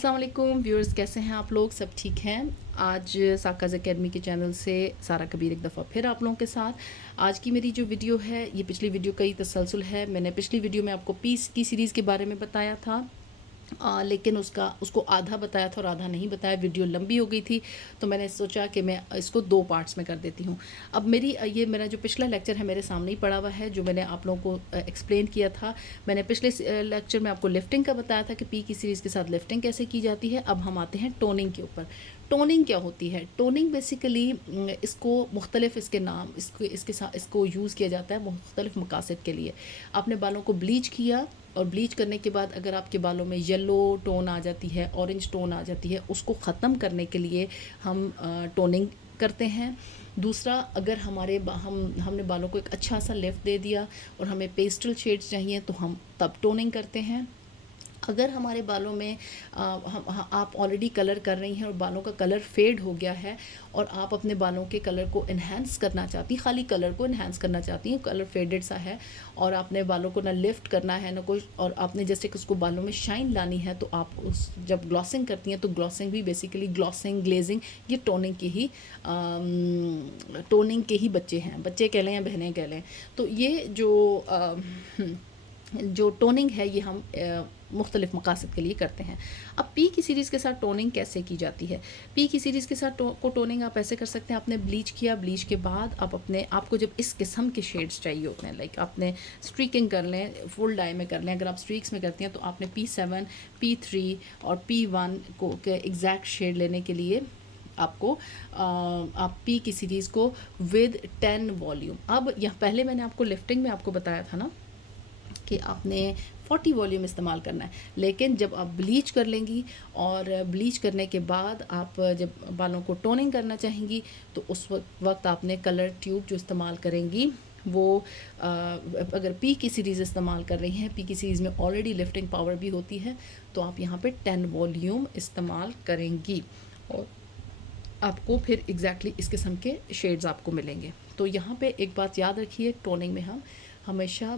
अस्सलाम वालेकुम व्यूअर्स, कैसे हैं आप लोग? सब ठीक हैं? आज साकाज़ एकेडमी के चैनल से सारा कबीर एक दफ़ा फिर आप लोगों के साथ। आज की मेरी जो वीडियो है ये पिछली वीडियो का ही तसलसल है। मैंने पिछली वीडियो में आपको पीस की सीरीज़ के बारे में बताया था, लेकिन उसको आधा बताया था और आधा नहीं बताया। वीडियो लंबी हो गई थी तो मैंने सोचा कि मैं इसको 2 पार्ट्स में कर देती हूँ। अब ये मेरा जो पिछला लेक्चर है मेरे सामने ही पड़ा हुआ है, जो मैंने आप लोगों को एक्सप्लेन किया था। मैंने पिछले लेक्चर में आपको लिफ्टिंग का बताया था कि पी की सीरीज़ के साथ लिफ्टिंग कैसे की जाती है। अब हम आते हैं टोनिंग के ऊपर। टोनिंग क्या होती है? टोनिंग बेसिकली इसको मुख्तलिफ इसके नाम इसके साथ इसको यूज़ किया जाता है मुख्तलिफ मकासद के लिए। आपने बालों को ब्लीच किया और ब्लीच करने के बाद अगर आपके बालों में येलो टोन आ जाती है, ऑरेंज टोन आ जाती है, उसको ख़त्म करने के लिए हम टोनिंग करते हैं। दूसरा, अगर हमने बालों को एक अच्छा सा लिफ्ट दे दिया और हमें पेस्टल शेड्स चाहिए तो हम तब टोनिंग करते हैं। अगर हमारे बालों में आप ऑलरेडी कलर कर रही हैं और बालों का कलर फेड हो गया है और आप अपने बालों के कलर को इन्हेंस करना चाहती हैं, खाली कलर को इन्हेंस करना चाहती हैं, कलर फेडेड सा है और आपने बालों को ना लिफ्ट करना है ना कुछ, और आपने जैसे कि उसको बालों में शाइन लानी है, तो आप जब ग्लॉसिंग करती हैं तो ग्लॉसिंग भी बेसिकली ग्लॉसिंग ग्लेजिंग ये टोनिंग के ही बच्चे कह लें या बहनें कह लें। तो ये जो टोनिंग है ये हम मुख्तलिफ़ मकासद के लिए करते हैं। अब पी की सीरीज़ के साथ टोनिंग कैसे की जाती है? पी की सीरीज़ के साथ टोनिंग आप ऐसे कर सकते हैं। आपने ब्लीच किया, ब्लीच के बाद आपको जब इस किस्म के शेड्स चाहिए होते हैं, लाइक आपने स्ट्रीकिंग कर लें, फुल डाई में कर लें, अगर आप स्ट्रीक्स में करती हैं तो आपने P7, P3 और P1 को के एग्जैक्ट शेड लेने के लिए आप पी की सीरीज़ को विद 10 वॉल्यूम। अब यहाँ पहले मैंने आपको लिफ्टिंग में आपको बताया था ना कि आपने 40 वॉल्यूम इस्तेमाल करना है, लेकिन जब आप ब्लीच कर लेंगी और ब्लीच करने के बाद आप जब बालों को टोनिंग करना चाहेंगी तो उस वक्त आपने कलर ट्यूब जो इस्तेमाल करेंगी वो अगर पी की सीरीज़ इस्तेमाल कर रही हैं, पी की सीरीज़ में ऑलरेडी लिफ्टिंग पावर भी होती है, तो आप यहाँ पे 10 वॉल्यूम इस्तेमाल करेंगी और आपको फिर एग्जैक्टली इस किस्म के शेड्स आपको मिलेंगे। तो यहाँ पे एक बात याद रखिए, टोनिंग में हम हमेशा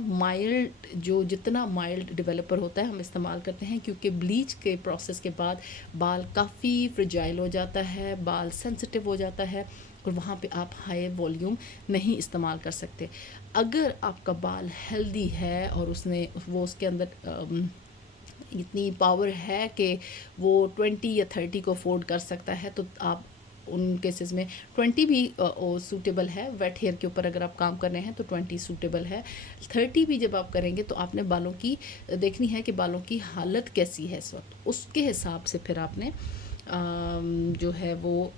जितना माइल्ड डेवलपर होता है हम इस्तेमाल करते हैं, क्योंकि ब्लीच के प्रोसेस के बाद बाल काफ़ी फ्रिजाइल हो जाता है, बाल सेंसिटिव हो जाता है और वहाँ पे आप हाई वॉल्यूम नहीं इस्तेमाल कर सकते। अगर आपका बाल हेल्दी है और उसके अंदर इतनी पावर है कि वो 20 या 30 को अफोर्ड कर सकता है, तो आप उन केसेस में 20 भी सूटेबल है। वेट हेयर के ऊपर अगर आप काम कर रहे हैं तो 20 सूटेबल है। 30 भी जब आप करेंगे तो आपने बालों की देखनी है कि बालों की हालत कैसी है इस वक्त, उसके हिसाब से फिर आपने जो है वो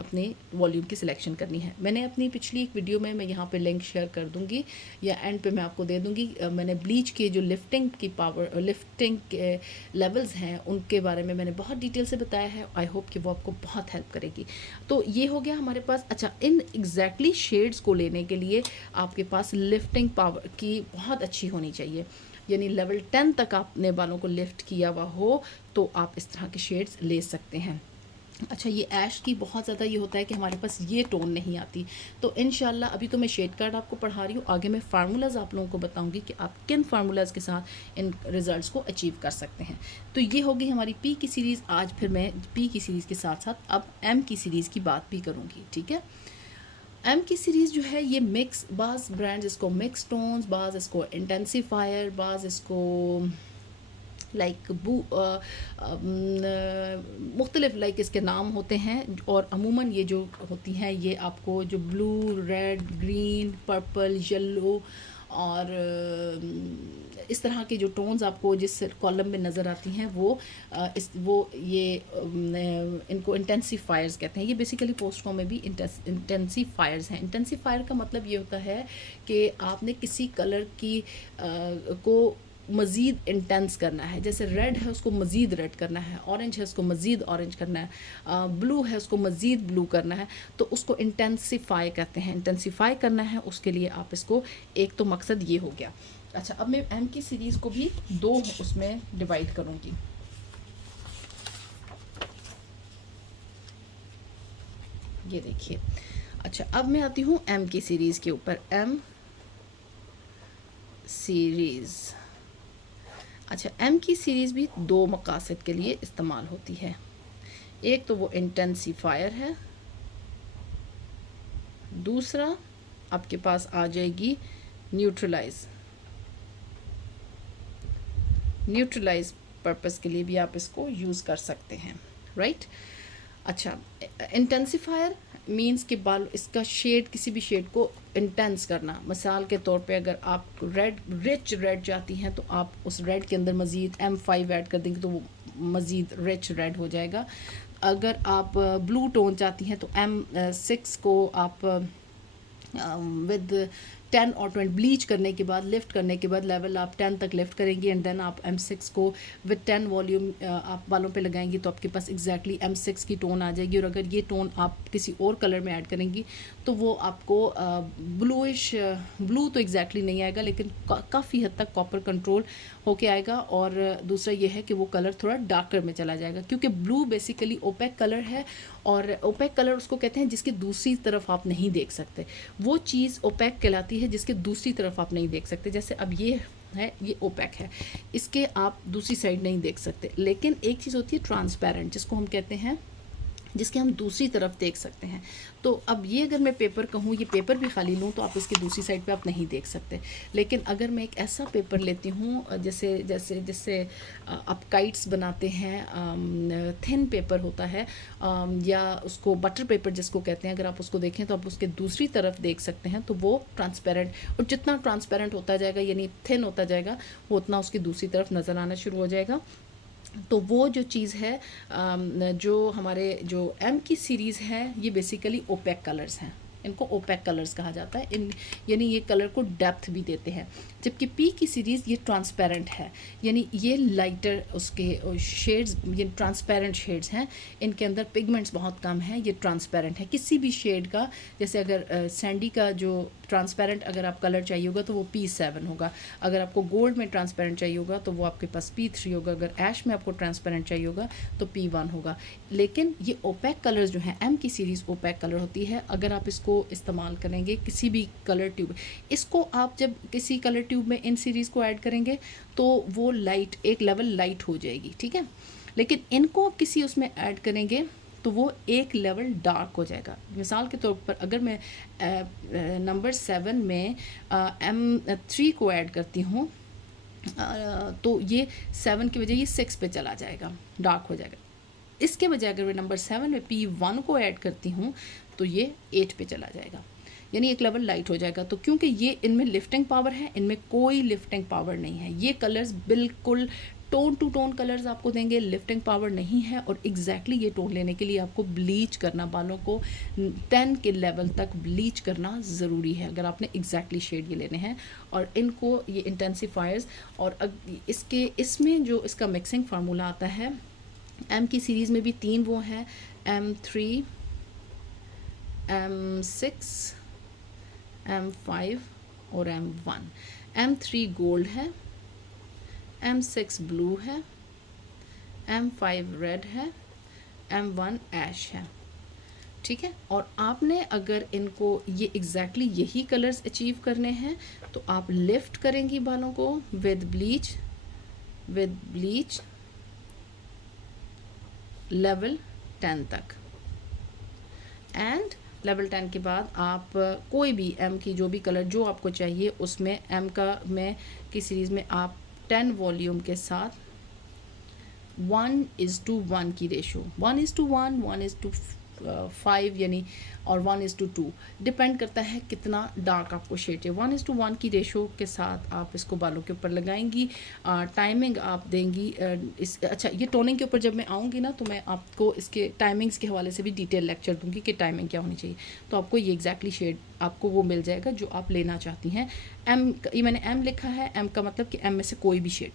अपने वॉल्यूम की सिलेक्शन करनी है। मैंने अपनी पिछली एक वीडियो में, मैं यहाँ पे लिंक शेयर कर दूँगी या एंड पे मैं आपको दे दूँगी, मैंने ब्लीच के जो लिफ्टिंग के लेवल्स हैं उनके बारे में मैंने बहुत डिटेल से बताया है। आई होप कि वो आपको बहुत हेल्प करेगी। तो ये हो गया हमारे पास। अच्छा, इन एग्जैक्टली शेड्स को लेने के लिए आपके पास लिफ्टिंग पावर की बहुत अच्छी होनी चाहिए, यानी लेवल 10 तक आपने बालों को लिफ्ट किया हुआ हो तो आप इस तरह के शेड्स ले सकते हैं। अच्छा, ये ऐश की बहुत ज़्यादा ये होता है कि हमारे पास ये टोन नहीं आती, तो इंशाल्लाह अभी तो मैं शेड कार्ड आपको पढ़ा रही हूँ, आगे मैं फार्मूलाज आप लोगों को बताऊंगी कि आप किन फार्मूलाज के साथ इन रिज़ल्ट्स को अचीव कर सकते हैं। तो ये होगी हमारी पी की सीरीज़। आज फिर मैं पी की सीरीज़ के साथ साथ अब एम की सीरीज़ की बात भी करूँगी, ठीक है। एम की सीरीज़ जो है ये मिक्स, बाज़ ब्रांड्स इसको मिक्स टोन्स, बाज़ इसको इंटेंसीफायर, बाज़ इसको लाइक मुख्तलिफ लाइक इसके नाम होते हैं। और अमूमन ये जो होती हैं ये आपको जो blue, red, green, purple, yellow और इस तरह के जो टोन्स आपको जिस कॉलम में नज़र आती हैं इनको इंटेंसीफायर्स कहते हैं। ये बेसिकली पोस्टकॉम में भी इंटेंसीफायर्स हैं। इंटेंसीफायर का मतलब ये होता है कि आपने किसी कलर को मज़ीद इंटेंस करना है। जैसे रेड है उसको मज़ीद रेड करना है, ऑरेंज है उसको मज़ीद ऑरेंज करना है, ब्लू है उसको मज़ीद ब्लू करना है, तो उसको इंटेंसीफाई कहते हैं। इंटेंसीफाई करना है उसके लिए आप इसको, एक तो मकसद ये हो गया। अच्छा, अब मैं एम की सीरीज़ को भी 2 उसमें डिवाइड करूँगी। ये देखिए। अच्छा, अब मैं आती हूँ एम की सीरीज़ के ऊपर। एम सीरीज़, अच्छा, एम की सीरीज़ भी दो मकासद के लिए इस्तेमाल होती है। एक तो वो इंटेंसिफायर है, दूसरा आपके पास आ जाएगी न्यूट्रलाइज। न्यूट्रलाइज पर्पस के लिए भी आप इसको यूज़ कर सकते हैं, राइट। अच्छा, इंटेंसिफायर मींस कि बाल इसका शेड, किसी भी शेड को इंटेंस करना। मिसाल के तौर पे अगर आप रेड, रिच रेड चाहती हैं तो आप उस रेड के अंदर मज़ीद M5 ऐड कर देंगे तो वो मज़ीद रिच रेड हो जाएगा। अगर आप ब्लू टोन चाहती हैं तो M6 को आप विद 10 और 20 ब्लीच करने के बाद, लिफ्ट करने के बाद लेवल आप 10 तक लिफ्ट करेंगी एंड देन आप M6 को विद 10 वॉल्यूम आप बालों पे लगाएंगी तो आपके पास एग्जैक्टली M6 की टोन आ जाएगी। और अगर ये टोन आप किसी और कलर में ऐड करेंगी तो वो आपको ब्लूइश, ब्लू तो एग्जैक्टली नहीं आएगा लेकिन काफ़ी हद तक कॉपर कंट्रोल होके आएगा। और दूसरा ये है कि वो कलर थोड़ा डार्कर में चला जाएगा, क्योंकि ब्लू बेसिकली ओपेक कलर है और ओपेक कलर उसको कहते हैं जिसकी दूसरी तरफ आप नहीं देख सकते। वो चीज़ ओपेक कहलाती है जिसके दूसरी तरफ आप नहीं देख सकते। जैसे अब ये है, ये ओपेक है, इसके आप दूसरी साइड नहीं देख सकते। लेकिन एक चीज़ होती है ट्रांसपेरेंट, जिसको हम कहते हैं, जिसके हम दूसरी तरफ देख सकते हैं। तो अब ये अगर मैं पेपर कहूँ, ये पेपर भी खाली लूँ तो आप इसकी दूसरी साइड पे आप नहीं देख सकते। लेकिन अगर मैं एक ऐसा पेपर लेती हूँ जैसे जैसे जैसे आप काइट्स बनाते हैं, थिन पेपर होता है, या उसको बटर पेपर जिसको कहते हैं, अगर आप उसको देखें तो आप उसके दूसरी तरफ देख सकते हैं, तो वो ट्रांसपेरेंट, और जितना ट्रांसपेरेंट होता जाएगा यानी थिन होता जाएगा वो उतना उसकी दूसरी तरफ नज़र आना शुरू हो जाएगा। तो वो जो चीज़ है, जो हमारे जो एम की सीरीज़ है, ये बेसिकली ओपेक कलर्स हैं, इनको ओपेक कलर्स कहा जाता है। इन यानी ये कलर को डेप्थ भी देते हैं। जबकि पी की सीरीज़ ये ट्रांसपेरेंट है, यानी ये लाइटर उसके शेड्स, ये ट्रांसपेरेंट शेड्स हैं, इनके अंदर पिगमेंट्स बहुत कम हैं, ये ट्रांसपेरेंट है किसी भी शेड का। जैसे अगर सैंडी का जो ट्रांसपेरेंट अगर आप कलर चाहिए होगा तो वो P7 होगा, अगर आपको गोल्ड में ट्रांसपेरेंट चाहिए होगा तो वो आपके पास P3 होगा, अगर ऐश में आपको ट्रांसपेरेंट चाहिए होगा तो P1 होगा। लेकिन ये ओपेक कलर्स जो हैं, एम की सीरीज़ ओपेक कलर होती है। अगर आप इसको इस्तेमाल करेंगे किसी भी कलर ट्यूब, इसको आप जब किसी कलर ट्यूब में इन सीरीज़ को ऐड करेंगे तो वो लाइट, एक लेवल लाइट हो जाएगी, ठीक है। लेकिन इनको आप किसी उसमें ऐड करेंगे तो वो एक लेवल डार्क हो जाएगा। मिसाल के तौर पर अगर मैं नंबर 7 में M3 को ऐड करती हूँ तो ये 7 की वजह ये 6 पे चला जाएगा, डार्क हो जाएगा। इसके बजाय अगर मैं नंबर 7 में P1 को ऐड करती हूँ तो ये 8 पे चला जाएगा, यानी एक लेवल लाइट हो जाएगा। तो क्योंकि ये इनमें लिफ्टिंग पावर है, इनमें कोई लिफ्टिंग पावर नहीं है। ये कलर्स बिल्कुल टोन टू टोन कलर्स आपको देंगे, लिफ्टिंग पावर नहीं है। और एग्जैक्टली ये टोन लेने के लिए आपको ब्लीच करना, बालों को 10 के लेवल तक ब्लीच करना ज़रूरी है अगर आपने एग्जैक्टली शेड ये लेने हैं। और इनको ये इंटेंसिफायर्स, और इसमें जो इसका मिक्सिंग फार्मूला आता है, एम की सीरीज़ में भी 3 वो हैं, M3, M6, M5 और M1। M3 गोल्ड है, M6 ब्लू है, M5 रेड है, M1 ऐश है, ठीक है। और आपने अगर इनको ये एग्जैक्टली यही कलर्स अचीव करने हैं तो आप लिफ्ट करेंगी बालों को विद ब्लीच लेवल 10 तक। एंड लेवल 10 के बाद आप कोई भी एम की जो भी कलर जो आपको चाहिए उसमें एम की सीरीज़ में आप 10 वॉल्यूम के साथ 1:1 की रेशो, 1:1, 1:5 यानी, और 1:2 डिपेंड करता है कितना डार्क आपको शेड चाहिए। 1:1 की रेशो के साथ आप इसको बालों के ऊपर लगाएंगी। टाइमिंग आप देंगी अच्छा, ये टोनिंग के ऊपर जब मैं आऊँगी ना तो मैं आपको इसके टाइमिंग्स के हवाले से भी डिटेल लेक्चर दूंगी कि टाइमिंग क्या होनी चाहिए। तो आपको ये एग्जैक्टली शेड आपको वो मिल जाएगा जो आप लेना चाहती हैं। एम, ये मैंने एम लिखा है, एम का मतलब कि एम में से कोई भी शेड,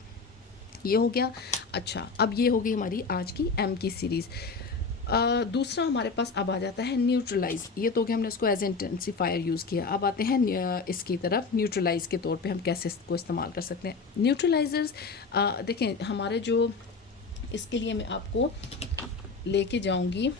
ये हो गया। अच्छा, अब ये हो गई हमारी आज की एम की सीरीज़। दूसरा हमारे पास अब आ जाता है न्यूट्रलाइज। ये तो कि हमने इसको एज इंटेंसिफायर यूज़ किया। अब आते हैं इसकी तरफ, न्यूट्रलाइज के तौर पे हम कैसे इसको इस्तेमाल कर सकते हैं। न्यूट्रलाइजर्स देखें, हमारे जो इसके लिए मैं आपको लेके जाऊंगी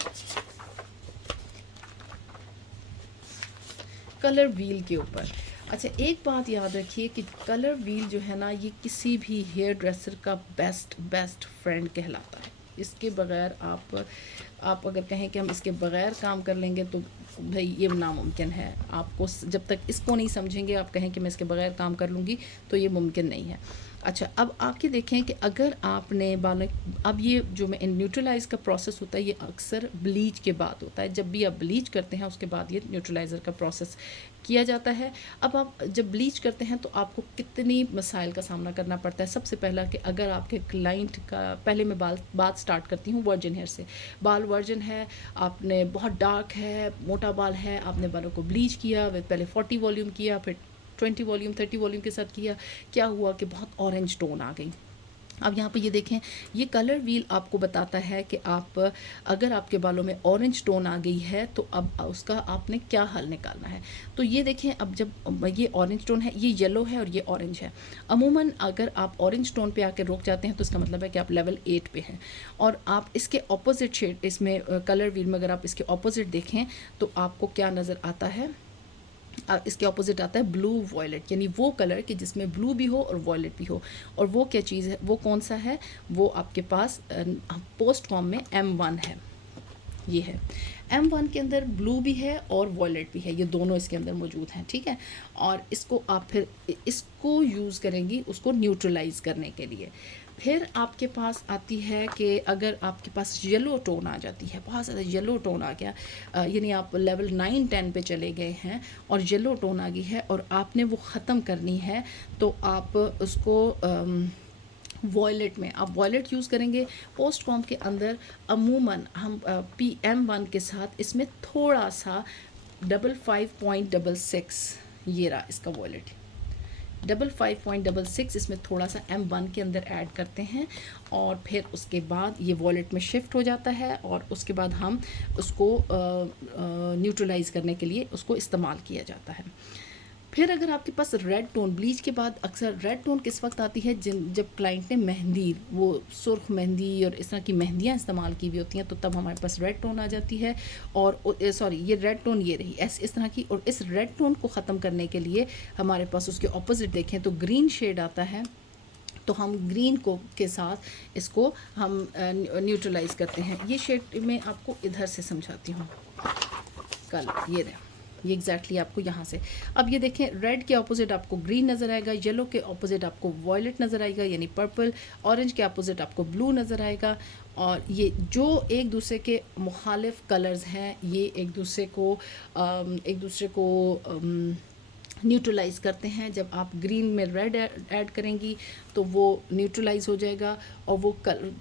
कलर व्हील के ऊपर। अच्छा, एक बात याद रखिए कि कलर व्हील जो है ना, ये किसी भी हेयर ड्रेसर का बेस्ट बेस्ट फ्रेंड कहलाता है। इसके बगैर आप अगर कहें कि हम इसके बगैर काम कर लेंगे तो भाई ये नामुमकिन है। आपको जब तक इसको नहीं समझेंगे, आप कहें कि मैं इसके बगैर काम कर लूँगी, तो ये मुमकिन नहीं है। अच्छा, अब आके देखें कि अगर आपने बालों, अब ये जो मैं न्यूट्रलाइज़ का प्रोसेस होता है, ये अक्सर ब्लीच के बाद होता है। जब भी आप ब्लीच करते हैं उसके बाद ये न्यूट्रलाइज़र का प्रोसेस किया जाता है। अब आप जब ब्लीच करते हैं तो आपको कितनी मसाइल का सामना करना पड़ता है। सबसे पहला कि अगर आपके क्लाइंट का, पहले मैं बात स्टार्ट करती हूँ वर्जिन हेयर से। बाल वर्जिन है, आपने बहुत डार्क है, मोटा बाल है, आपने बालों को ब्लीच किया, पहले 40 वॉल्यूम किया, फिर 20 वॉल्यूम 30 वॉल्यूम के साथ किया, क्या हुआ कि बहुत ऑरेंज टोन आ गई। अब यहाँ पे ये देखें, ये कलर व्हील आपको बताता है कि आप, अगर आपके बालों में ऑरेंज टोन आ गई है तो अब उसका आपने क्या हल निकालना है। तो ये देखें, अब जब ये ऑरेंज टोन है, ये येलो है और ये ऑरेंज है। अमूमन अगर आप ऑरेंज टोन पे आके रुक जाते हैं तो इसका मतलब है कि आप लेवल 8 पे हैं। और आप इसके ऑपोजिट शेड, इसमें कलर व्हील में अगर आप इसके ऑपोजिट देखें तो आपको क्या नज़र आता है, इसके ऑपोजिट आता है ब्लू वॉयलेट, यानी वो कलर कि जिसमें ब्लू भी हो और वॉयलेट भी हो। और वो क्या चीज़ है, वो कौन सा है, वो आपके पास पोस्ट कॉम में M1 है। ये है M1 के अंदर ब्लू भी है और वॉयलेट भी है, ये दोनों इसके अंदर मौजूद हैं, ठीक है। और इसको आप फिर इसको यूज़ करेंगी उसको न्यूट्रलाइज़ करने के लिए। फिर आपके पास आती है कि अगर आपके पास येलो टोन आ जाती है, बहुत ज़्यादा येलो टोन आ गया, यानी आप लेवल 9-10 पे चले गए हैं और येलो टोन आ गई है और आपने वो ख़त्म करनी है, तो आप उसको वॉयलेट में आप वॉयलेट यूज़ करेंगे। पोस्ट कॉम के अंदर अमूमन हम PM1 के साथ इसमें थोड़ा सा 55.66, ये रहा इसका वॉयलेट, 55.66 इसमें थोड़ा सा M1 के अंदर ऐड करते हैं और फिर उसके बाद ये वॉलेट में शिफ्ट हो जाता है और उसके बाद हम उसको न्यूट्रलाइज़ करने के लिए उसको इस्तेमाल किया जाता है। फिर अगर आपके पास रेड टोन, ब्लीच के बाद अक्सर रेड टोन किस वक्त आती है, जब क्लाइंट ने मेहंदी, वो सुर्ख मेहंदी और इस तरह की मेहंदियाँ इस्तेमाल की हुई होती हैं, तो तब हमारे पास रेड टोन आ जाती है। और सॉरी, ये रेड टोन ये रही इस तरह की। और इस रेड टोन को ख़त्म करने के लिए हमारे पास उसके ऑपोजिट देखें तो ग्रीन शेड आता है, तो हम ग्रीन को के साथ इसको हम न्यूट्रलाइज़ करते हैं। ये शेड मैं आपको इधर से समझाती हूँ, कलर ये रहे, ये एग्जैक्टली आपको यहाँ से। अब ये देखें, रेड के अपोजिट आपको ग्रीन नज़र आएगा, येलो के अपोजिट आपको वॉयलेट नज़र आएगा यानी पर्पल, ऑरेंज के अपोजिट आपको ब्लू नज़र आएगा। और ये जो एक दूसरे के मुखालिफ कलर्स हैं, ये एक दूसरे को न्यूट्रलाइज़ करते हैं। जब आप ग्रीन में रेड ऐड करेंगी तो वो न्यूट्रलाइज़ हो जाएगा और वो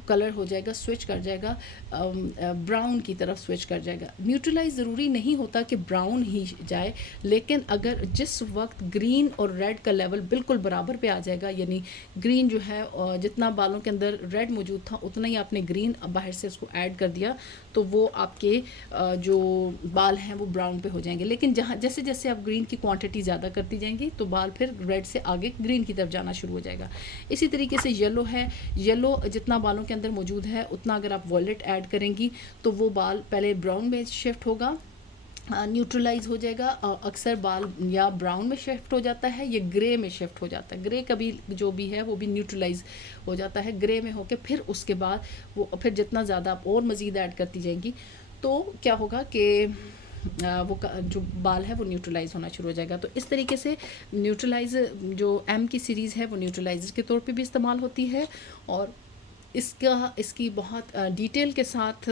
कलर हो जाएगा, स्विच कर जाएगा, ब्राउन की तरफ स्विच कर जाएगा। न्यूट्रलाइज़ ज़रूरी नहीं होता कि ब्राउन ही जाए, लेकिन अगर जिस वक्त ग्रीन और रेड का लेवल बिल्कुल बराबर पे आ जाएगा, यानी ग्रीन जो है जितना बालों के अंदर रेड मौजूद था उतना ही आपने ग्रीन बाहर से उसको ऐड कर दिया, तो वो आपके जो बाल हैं वो ब्राउन पे हो जाएंगे। लेकिन जैसे जैसे आप ग्रीन की क्वांटिटी ज़्यादा करती जाएंगी तो बाल फिर रेड से आगे ग्रीन की तरफ जाना शुरू हो जाएगा। इसी तरीके से येलो है, येलो जितना बालों के अंदर मौजूद है उतना अगर आप वॉयलेट ऐड करेंगी तो वो बाल पहले ब्राउन में शिफ्ट होगा, न्यूट्रलाइज़ हो जाएगा। अक्सर बाल या ब्राउन में शिफ्ट हो जाता है या ग्रे में शिफ्ट हो जाता है, ग्रे का भी जो भी है वो भी न्यूट्रलाइज़ हो जाता है ग्रे में होकर। फिर उसके बाद वो फिर जितना ज़्यादा आप और मज़ीद ऐड करती जाएंगी तो क्या होगा कि वो जो बाल है वो न्यूट्रलाइज़ होना शुरू हो जाएगा। तो इस तरीके से न्यूट्रलाइज़ जो M की सीरीज़ है वो न्यूट्रलाइज़र के तौर पे भी इस्तेमाल होती है। और इसकी बहुत डिटेल के साथ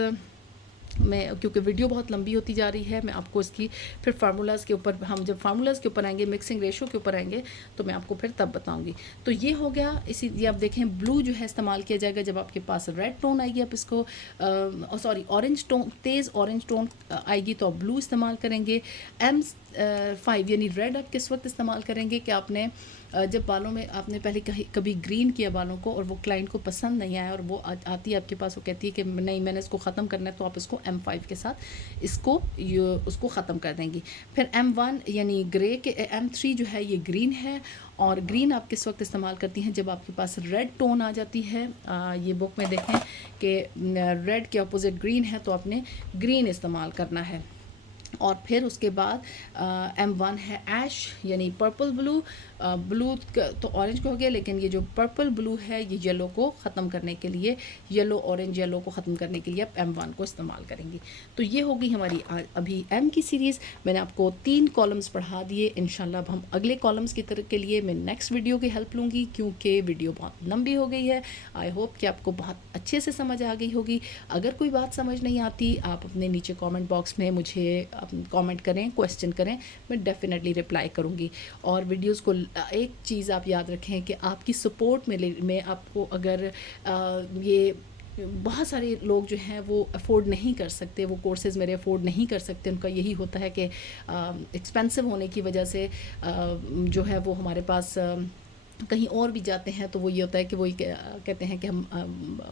मैं, क्योंकि वीडियो बहुत लंबी होती जा रही है, मैं आपको इसकी फिर फार्मूलाज़ के ऊपर, हम जब फार्मूलाज़ के ऊपर आएंगे, मिक्सिंग रेशो के ऊपर आएंगे, तो मैं आपको फिर तब बताऊंगी। तो ये हो गया। इसी ये आप देखें, ब्लू जो है इस्तेमाल किया जाएगा जब आपके पास रेड टोन आएगी, आप इसको सॉरी ऑरेंज टोन, तेज़ ऑरेंज टोन आएगी तो आप ब्लू इस्तेमाल करेंगे। M5 यानी रेड आप किस वक्त इस्तेमाल करेंगे कि आपने जब बालों में आपने पहले कभी ग्रीन किया बालों को और वो क्लाइंट को पसंद नहीं आया और वो आती है आपके पास, वो कहती है कि नहीं मैंने इसको ख़त्म करना है, तो आप इसको M5 के साथ उसको ख़त्म कर देंगी। फिर M1 यानी ग्रे के, M3 जो है ये ग्रीन है। और ग्रीन आप किस वक्त इस्तेमाल करती हैं, जब आपके पास रेड टोन आ जाती है। ये बुक में देखें कि रेड के अपोजिट ग्रीन है तो आपने ग्रीन इस्तेमाल करना है। और फिर उसके बाद M1 है ऐश यानी पर्पल ब्लू। ब्लू तो ऑरेंज को हो गया, लेकिन ये जो पर्पल ब्लू है ये येलो को ख़त्म करने के लिए, येलो ऑरेंज येलो को ख़त्म करने के लिए आप M1 को इस्तेमाल करेंगी। तो ये होगी हमारी अभी M की सीरीज़। मैंने आपको 3 कॉलम्स पढ़ा दिए। इंशाल्लाह अब हम अगले कॉलम्स की तरफ के लिए मैं नेक्स्ट वीडियो की हेल्प लूँगी, क्योंकि वीडियो बहुत लंबी हो गई है। आई होप कि आपको बहुत अच्छे से समझ आ गई होगी। अगर कोई बात समझ नहीं आती, आप अपने नीचे कमेंट बॉक्स में मुझे कमेंट करें, क्वेश्चन करें, मैं डेफ़िनेटली रिप्लाई करूँगी। और वीडियोस को एक चीज़ आप याद रखें कि आपकी सपोर्ट में आपको अगर ये बहुत सारे लोग जो हैं वो अफोर्ड नहीं कर सकते, वो कोर्सेज़ मेरे अफोर्ड नहीं कर सकते। उनका यही होता है कि एक्सपेंसिव होने की वजह से जो है वो हमारे पास कहीं और भी जाते हैं, तो वो ये होता है कि वो कहते हैं कि हम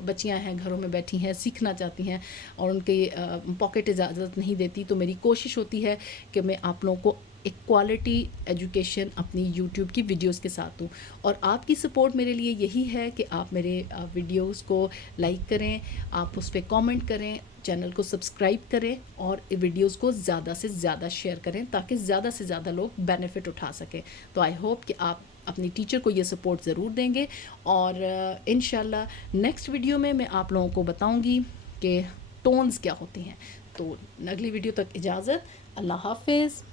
बच्चियां हैं, घरों में बैठी हैं, सीखना चाहती हैं और उनकी पॉकेट इजाज़त नहीं देती। तो मेरी कोशिश होती है कि मैं आप लोगों को एक क्वालिटी एजुकेशन अपनी यूट्यूब की वीडियोस के साथ दूँ। और आपकी सपोर्ट मेरे लिए यही है कि आप मेरे वीडियोस को लाइक करें, आप उस पर कमेंट करें, चैनल को सब्सक्राइब करें और वीडियोस को ज़्यादा से ज़्यादा शेयर करें, ताकि ज़्यादा से ज़्यादा लोग बेनिफिट उठा सकें। तो आई होप कि आप अपनी टीचर को ये सपोर्ट ज़रूर देंगे। और इंशाल्लाह नेक्स्ट वीडियो में मैं आप लोगों को बताऊंगी कि टोन्स क्या होती हैं। तो अगली वीडियो तक इजाज़त। अल्लाह हाफिज़।